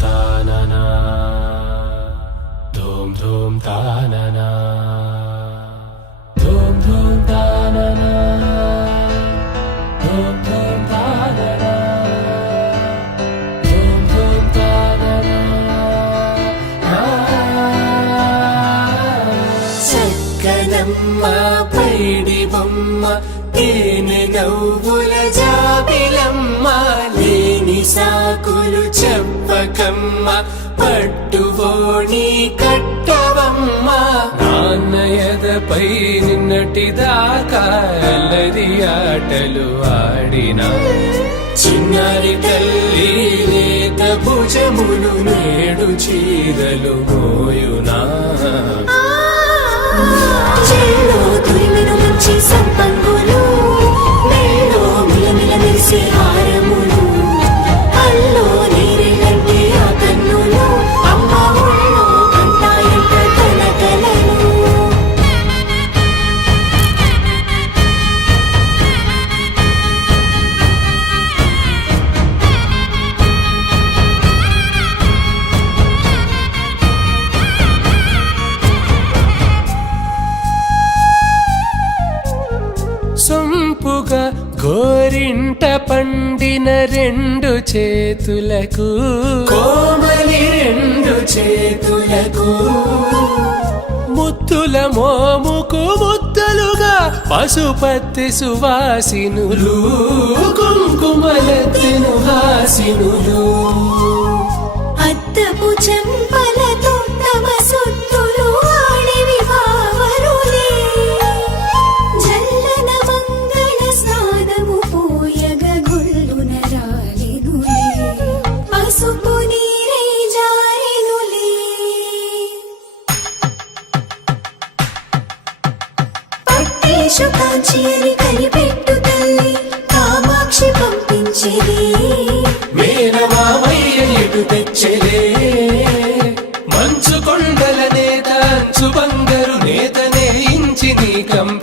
తాననా ధూమ్ ధూమ్ తాననా ధూమ్ ధూమ్ తాననా ధూమ్ ధూమ్ తాననా ధూమ్ ధూమ్ తాననా చక్కనమ్మ పైడి బొమ్మ తేనె నవ్వుల జాబిలమ్మ లేని సాకులు చెప్పకమ్మ పట్టువోణి కట్టవమ్మ నాన్నయదపై నిన్నటిదాకా అల్లరి ఆటలు ఆడినా చిన్నారి తల్లి లేత భుజములు నేడు చీరలు మోయునా సంపంగులు మెళ్ళో మిలమిల మెరిసే హారములు అల్లో నీరెళ్ళంటే ఆ కన్నులు అమ్మ ఒళ్ళో కంటాయంట కలకలను సొంపుగా గోరింట పండిన రెండు చేతులకు కోమలి రెండు చేతులకు ముత్తుల మోముకు ముద్దలుగా పశుపతి సువాసినులు కుంకుమలెత్తెను హాసినులు అద్దపు చెంపలతో తమ సొత్తులు ఆడివి వావరులే జల్లన మంగళ స్నానము పోయగ గొల్లున రాలినులే పసుపు నీరై జారినులే పట్టేశు కాంచి అని కనిపెట్టు తల్లి కామాక్షి పంపించేది మేనమామయ్య ఎటు తెచ్చలే మంచు కొండల నేత అంచు బంగారు నేతనే ఇంచి నీ కమ్మ